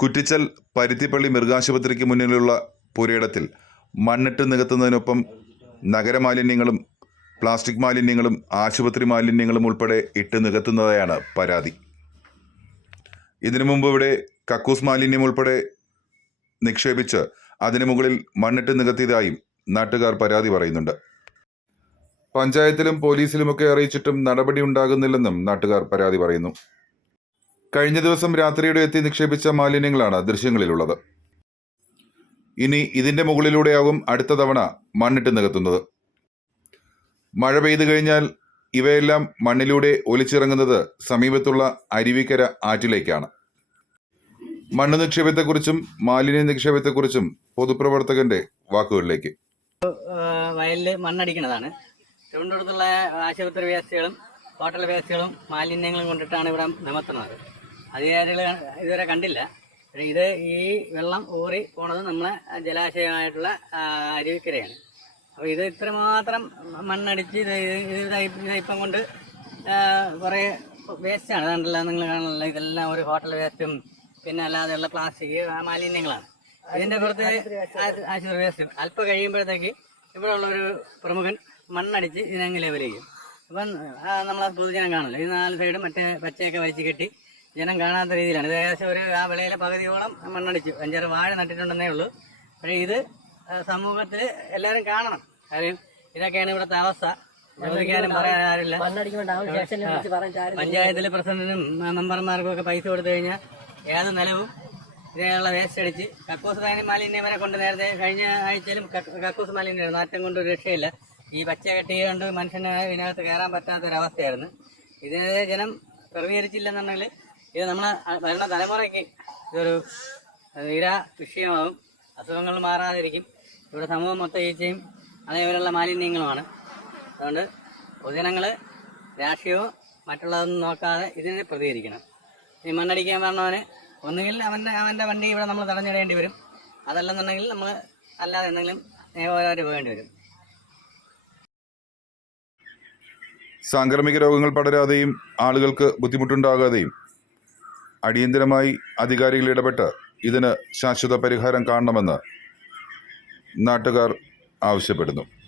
കുറ്റിച്ചൽ പരുത്തിപ്പള്ളി മൃഗാശുപത്രിക്ക് മുന്നിലുള്ള പുരയിടത്തിൽ മണ്ണിട്ട് നികത്തുന്നതിനൊപ്പം നഗരമാലിന്യങ്ങളും പ്ലാസ്റ്റിക് മാലിന്യങ്ങളും ആശുപത്രി മാലിന്യങ്ങളും ഉൾപ്പെടെ ഇട്ട് നികത്തുന്നതായാണ് പരാതി. ഇതിനു മുമ്പ് ഇവിടെ കക്കൂസ് മാലിന്യം ഉൾപ്പെടെ നിക്ഷേപിച്ച് അതിനു മുകളിൽ മണ്ണിട്ട് നികത്തിയതായും നാട്ടുകാർ പരാതി പറയുന്നുണ്ട്. പഞ്ചായത്തിലും പോലീസിലുമൊക്കെ അറിയിച്ചിട്ടും നടപടി ഉണ്ടാകുന്നില്ലെന്നും നാട്ടുകാർ പരാതി പറയുന്നു. കഴിഞ്ഞ ദിവസം രാത്രിയുടെ എത്തി നിക്ഷേപിച്ച മാലിന്യങ്ങളാണ് ദൃശ്യങ്ങളിലുള്ളത്. ഇനി ഇതിന്റെ മുകളിലൂടെയാകും അടുത്ത തവണ മണ്ണിട്ട് നികത്തുന്നത്. മഴ പെയ്തു കഴിഞ്ഞാൽ ഇവയെല്ലാം മണ്ണിലൂടെ ഒലിച്ചിറങ്ങുന്നത് സമീപത്തുള്ള അരുവിക്കര ആറ്റിലേക്കാണ്. മണ്ണ് നിക്ഷേപത്തെക്കുറിച്ചും മാലിന്യ നിക്ഷേപത്തെക്കുറിച്ചും പൊതുപ്രവർത്തകന്റെ വാക്കുകളിലേക്ക്. വയലിൽ മണ്ണടിക്കുന്നതാണ്. തിരുവനന്തപുരത്തുള്ള ആശുപത്രി വേസ്റ്റുകളും ഹോട്ടൽ വേസ്റ്റുകളും മാലിന്യങ്ങളും കൊണ്ടിട്ടാണ് ഇവിടെ നിമത്തുന്നത് അധികാരികൾ ഇതുവരെ കണ്ടില്ല. ഇത് ഈ വെള്ളം ഊറി പോണത് നമ്മളെ ജലാശയമായിട്ടുള്ള അരുവിക്കരയാണ്. അപ്പോൾ ഇത് ഇത്രമാത്രം മണ്ണടിച്ച് ഇത് ഇപ്പം കൊണ്ട് കുറേ വേസ്റ്റാണ് അതുകൊണ്ടല്ല നിങ്ങൾ കാണുന്നില്ല ഇതെല്ലാം ഒരു ഹോട്ടൽ വേസ്റ്റും പിന്നെ അല്ലാതെയുള്ള പ്ലാസ്റ്റിക് മാലിന്യങ്ങളാണ്. ഇതിന്റെ പുറത്ത് ആശുപത്രി വേസ്റ്റ് അല്പം കഴിയുമ്പോഴത്തേക്ക് ഇവിടെ ഉള്ളൊരു പ്രമുഖൻ മണ്ണടിച്ച് ഇതിനങ്ങ് ലെവൽ അപ്പം നമ്മളെ പൊതുജനം കാണില്ല ഈ നാല് സൈഡും മറ്റേ പച്ചയൊക്കെ വലിച്ചു കെട്ടി ജനം കാണാത്ത രീതിയിലാണ്. ഇത് ഏകദേശം ഒരു ആ വിളയിലെ പകുതിയോളം മണ്ണടിച്ചു. അഞ്ചാറ് വാഴ നട്ടിട്ടുണ്ടെന്നേ ഉള്ളൂ. പക്ഷേ ഇത് സമൂഹത്തിൽ എല്ലാവരും കാണണം. കാര്യം ഇതൊക്കെയാണ് ഇവിടുത്തെ അവസ്ഥ. ചോദിക്കാനും പറയാൻ ആരില്ല പഞ്ചായത്തിലെ പ്രസിഡന്റിനും മെമ്പർമാർക്കും ഒക്കെ പൈസ കൊടുത്തു കഴിഞ്ഞാൽ ഏത് നിലവും ഇതിനുള്ള വേസ്റ്റ് അടിച്ച് കക്കൂസ് മാലിന്യം മാലിന്യം വരെ കൊണ്ട് നേരത്തെ കഴിഞ്ഞ ആഴ്ചയിലും കക്കൂസ് മാലിന്യം നാറ്റം കൊണ്ട് ഒരു രക്ഷയില്ല. ഈ പച്ച കെട്ടി കൊണ്ട് മനുഷ്യന് ഇതിനകത്ത് കയറാൻ പറ്റാത്തൊരവസ്ഥയായിരുന്നു. ഇതിനെ ജനം ക്രമീകരിച്ചില്ലെന്നുണ്ടെങ്കിൽ ഇത് നമ്മളെ വരുന്ന തലമുറയ്ക്ക് ഇതൊരു തീരാ വിഷയമാകും അസുഖങ്ങൾ മാറാതിരിക്കും. ഇവിടെ സമൂഹം മൊത്തം ഈച്ചയും അതേപോലെയുള്ള മാലിന്യങ്ങളുമാണ്. അതുകൊണ്ട് പൊതുജനങ്ങൾ രാഷ്ട്രീയവും മറ്റുള്ളതൊന്നും നോക്കാതെ ഇതിനെ പ്രതികരിക്കണം. ഈ മണ്ണടിക്കാൻ പറഞ്ഞവന് ഒന്നുകിൽ അവന്റെ അവന്റെ വണ്ടി ഇവിടെ നമ്മൾ തടഞ്ഞിടേണ്ടി വരും. അതല്ലെന്നുണ്ടെങ്കിൽ നമ്മൾ അല്ലാതെ എന്തെങ്കിലും നിയമപരമായിട്ട് പോകേണ്ടി വരും. സാംക്രമിക രോഗങ്ങൾ പടരാതെയും ആളുകൾക്ക് ബുദ്ധിമുട്ടുണ്ടാകാതെയും അടിയന്തരമായി അധികാരികൾ ഇടപെട്ട് ഇതിന് ശാശ്വത പരിഹാരം കാണണമെന്ന് നാട്ടുകാർ ആവശ്യപ്പെടുന്നു.